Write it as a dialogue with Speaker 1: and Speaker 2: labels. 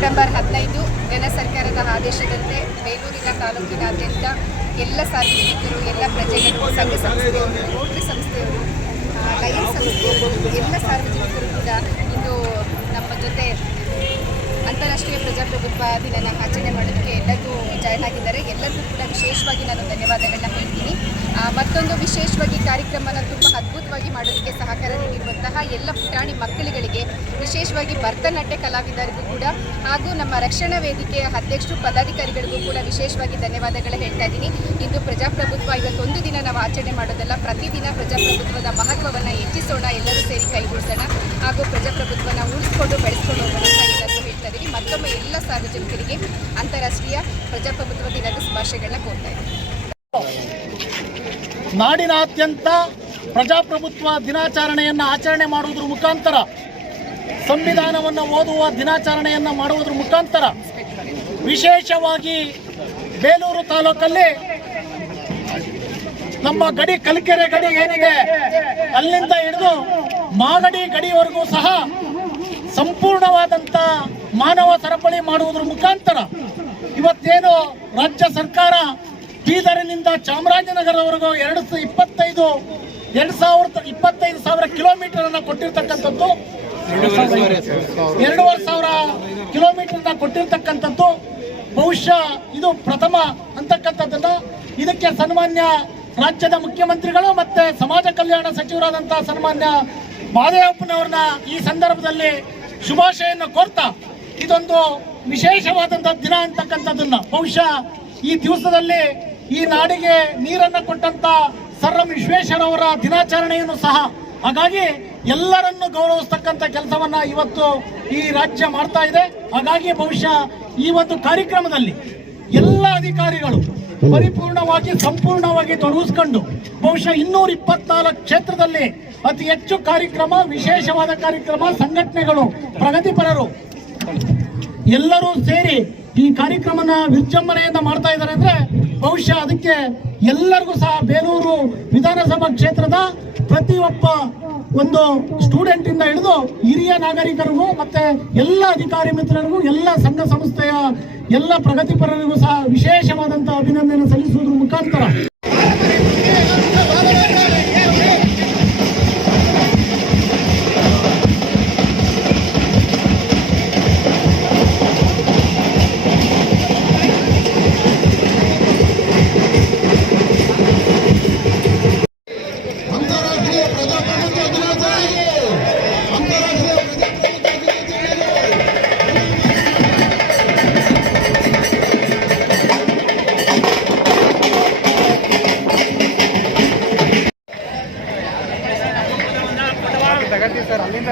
Speaker 1: September ಹದಿನೈದು ಕೇಂದ್ರ ಸರ್ಕಾರದ ಆದೇಶದಂತೆ ಬೇಲೂರಿನ ತಾಲೂಕಿನಾದ್ಯಂತ ಎಲ್ಲ ಸಾರ್ವಜನಿಕರು, ಎಲ್ಲ ಪ್ರಜೆಗಳು, ಸಂಘ ಸಂಸ್ಥೆಯವರು ರೋಟರಿ ಸಂಸ್ಥೆಯವರು ಲೈನ್ ಸಂಸ್ಥೆಯವರು, ಎಲ್ಲ ಸಾರ್ವಜನಿಕರು ಕೂಡ ಇಂದು ನಮ್ಮ ಜೊತೆ ಅಂತಾರಾಷ್ಟ್ರೀಯ ಪ್ರಜಾಪ್ರಭುತ್ವ ದಿನ ಆಚರಣೆ ಮಾಡೋದಕ್ಕೆ ಎಲ್ಲರಿಗೂ ಜಾಯ್ನ್ ಆಗಿದ್ದಾರೆ ಎಲ್ಲರಿಗೂ ಕೂಡ ವಿಶೇಷವಾಗಿ ನಾನು ಧನ್ಯವಾದಗಳನ್ನ ಹೇಳ್ತೀನಿ. ಮತ್ತೊಂದು ವಿಶೇಷವಾಗಿ ಕಾರ್ಯಕ್ರಮನ ತುಂಬ ಅದ್ಭುತವಾಗಿ ಮಾಡೋದಕ್ಕೆ ಸಹಕಾರ ನೀಡಿರುವಂತಹ ಎಲ್ಲ ಪುಟಾಣಿ ಮಕ್ಕಳುಗಳಿಗೆ ವಿಶೇಷವಾಗಿ ಭರತನಾಟ್ಯ ಕಲಾವಿದರಿಗೂ ಕೂಡ ಹಾಗೂ ನಮ್ಮ ರಕ್ಷಣಾ ವೇದಿಕೆಯ ಅಧ್ಯಕ್ಷರು, ಪದಾಧಿಕಾರಿಗಳಿಗೂ ಕೂಡ ವಿಶೇಷವಾಗಿ ಧನ್ಯವಾದಗಳು ಹೇಳ್ತಾ ಇದ್ದೀನಿ. ಇಂದು ಪ್ರಜಾಪ್ರಭುತ್ವ ಇವತ್ತೊಂದು ದಿನ ನಾವು ಆಚರಣೆ ಮಾಡೋದಲ್ಲ, ಪ್ರತಿದಿನ ಪ್ರಜಾಪ್ರಭುತ್ವದ ಮಹತ್ವವನ್ನು ಹೆಚ್ಚಿಸೋಣ, ಎಲ್ಲರೂ ಸೇರಿ ಕೈಗೂಡಿಸೋಣ ಹಾಗೂ ಪ್ರಜಾಪ್ರಭುತ್ವನ ಉಳಿಸ್ಕೊಂಡು ಬೆಳೆಸ್ಕೊಂಡು ಹೋಗೋಣ ಅಂತ ಎಲ್ಲರಿಗೂ ಹೇಳ್ತಾ ಇದ್ದೀನಿ ಮತ್ತೊಮ್ಮೆ ಎಲ್ಲ ಸಾರ್ವಜನಿಕರಿಗೆ ಅಂತಾರಾಷ್ಟ್ರೀಯ ಪ್ರಜಾಪ್ರಭುತ್ವ ದಿನದ ಶುಭಾಶಯಗಳನ್ನ ಕೋರ್ತಾ
Speaker 2: ನಾಡಿನಾದ್ಯಂತ ಪ್ರಜಾಪ್ರಭುತ್ವ ದಿನಾಚರಣೆಯನ್ನು ಆಚರಣೆ ಮಾಡುವುದರ ಮುಖಾಂತರ, ಸಂವಿಧಾನವನ್ನು ಓದುವ ದಿನಾಚರಣೆಯನ್ನು ಮಾಡುವುದರ ಮುಖಾಂತರ, ವಿಶೇಷವಾಗಿ ಬೇಲೂರು ತಾಲೂಕಲ್ಲಿ ನಮ್ಮ ಗಡಿ ಕಲ್ಕೆರೆ ಗಡಿ ಏನಿದೆ, ಅಲ್ಲಿಂದ ಹಿಡಿದು ಮಾಗಡಿ ಗಡಿವರೆಗೂ ಸಹ ಸಂಪೂರ್ಣವಾದಂಥ ಮಾನವ ಸರಪಳಿ ಮಾಡುವುದರ ಮುಖಾಂತರ ಇವತ್ತೇನು ರಾಜ್ಯ ಸರ್ಕಾರ ಬೀದರಿನಿಂದ ಚಾಮರಾಜನಗರವರೆಗೂ ಎರಡು ಇಪ್ಪತ್ತೈದು, ಎರಡು ಸಾವಿರದ ಇಪ್ಪತ್ತೈದು ಸಾವಿರ ಕಿಲೋಮೀಟರ್ ಅನ್ನ ಕೊಟ್ಟಿರ್ತಕ್ಕಂಥದ್ದು. ಎರಡೂವರೆ ಸಾವಿರ ಕಿಲೋಮೀಟರ್ ಕೊಟ್ಟಿರ್ತಕ್ಕಂಥದ್ದು. ಬಹುಶಃ ಇದು ಪ್ರಥಮ ಅಂತಕ್ಕಂಥದ್ದನ್ನ. ಇದಕ್ಕೆ ಸನ್ಮಾನ್ಯ ರಾಜ್ಯದ ಮುಖ್ಯಮಂತ್ರಿಗಳು ಮತ್ತೆ ಸಮಾಜ ಕಲ್ಯಾಣ ಸಚಿವರಾದಂತಹ ಸನ್ಮಾನ್ಯ ಮಾದೇವಪ್ಪನವ್ರನ್ನ ಈ ಸಂದರ್ಭದಲ್ಲಿ ಶುಭಾಶಯನ್ನು ಕೋರ್ತಾ ಇದೊಂದು ವಿಶೇಷವಾದಂತಹ ದಿನ ಅಂತಕ್ಕಂಥದ್ದನ್ನ. ಬಹುಶಃ ಈ ದಿವಸದಲ್ಲಿ ಈ ನಾಡಿಗೆ ನೀರನ್ನ ಕೊಟ್ಟಂತ ಸರ್ ಎಂ ವಿಶ್ವೇಶ್ವರವರ ದಿನಾಚರಣೆಯನ್ನು ಸಹ ಹಾಗಾಗಿ ಎಲ್ಲರನ್ನು ಗೌರವಿಸ್ತಕ್ಕಂಥ ಕೆಲಸವನ್ನ ಇವತ್ತು ಈ ರಾಜ್ಯ ಮಾಡ್ತಾ ಇದೆ. ಹಾಗಾಗಿ ಬಹುಶಃ ಈ ಒಂದು ಕಾರ್ಯಕ್ರಮದಲ್ಲಿ ಎಲ್ಲ ಅಧಿಕಾರಿಗಳು ಪರಿಪೂರ್ಣವಾಗಿ ಸಂಪೂರ್ಣವಾಗಿ ತೊಡಗಿಸ್ಕೊಂಡು ಬಹುಶಃ ಇನ್ನೂರ ಇಪ್ಪತ್ನಾಲ್ಕು ಕ್ಷೇತ್ರದಲ್ಲಿ ಅತಿ ಹೆಚ್ಚು ಕಾರ್ಯಕ್ರಮ, ವಿಶೇಷವಾದ ಕಾರ್ಯಕ್ರಮ, ಸಂಘಟನೆಗಳು, ಪ್ರಗತಿಪರರು ಎಲ್ಲರೂ ಸೇರಿ ಈ ಕಾರ್ಯಕ್ರಮನ ವಿಜೃಂಭಣೆಯಿಂದ ಮಾಡ್ತಾ ಇದ್ದಾರೆ ಅಂದ್ರೆ ಬಹುಶಃ ಅದಕ್ಕೆ ಎಲ್ಲರಿಗೂ ಸಹ ಬೇಲೂರು ವಿಧಾನಸಭಾ ಕ್ಷೇತ್ರದ ಪ್ರತಿಯೊಬ್ಬ ಒಂದು ಸ್ಟೂಡೆಂಟ್ ಇಂದ ಹಿಡಿದು ಹಿರಿಯ ನಾಗರಿಕರಿಗೂ ಮತ್ತೆ ಎಲ್ಲ ಅಧಿಕಾರಿ ಮಿತ್ರರಿಗೂ, ಎಲ್ಲ ಸಂಘ ಸಂಸ್ಥೆಯ ಎಲ್ಲ ಪ್ರಗತಿಪರರಿಗೂ ಸಹ ವಿಶೇಷವಾದಂತಹ ಅಭಿನಂದನೆ ಸಲ್ಲಿಸುವುದರ ಮುಖಾಂತರ ಸರ್ ಅಲ್ಲಿಂದ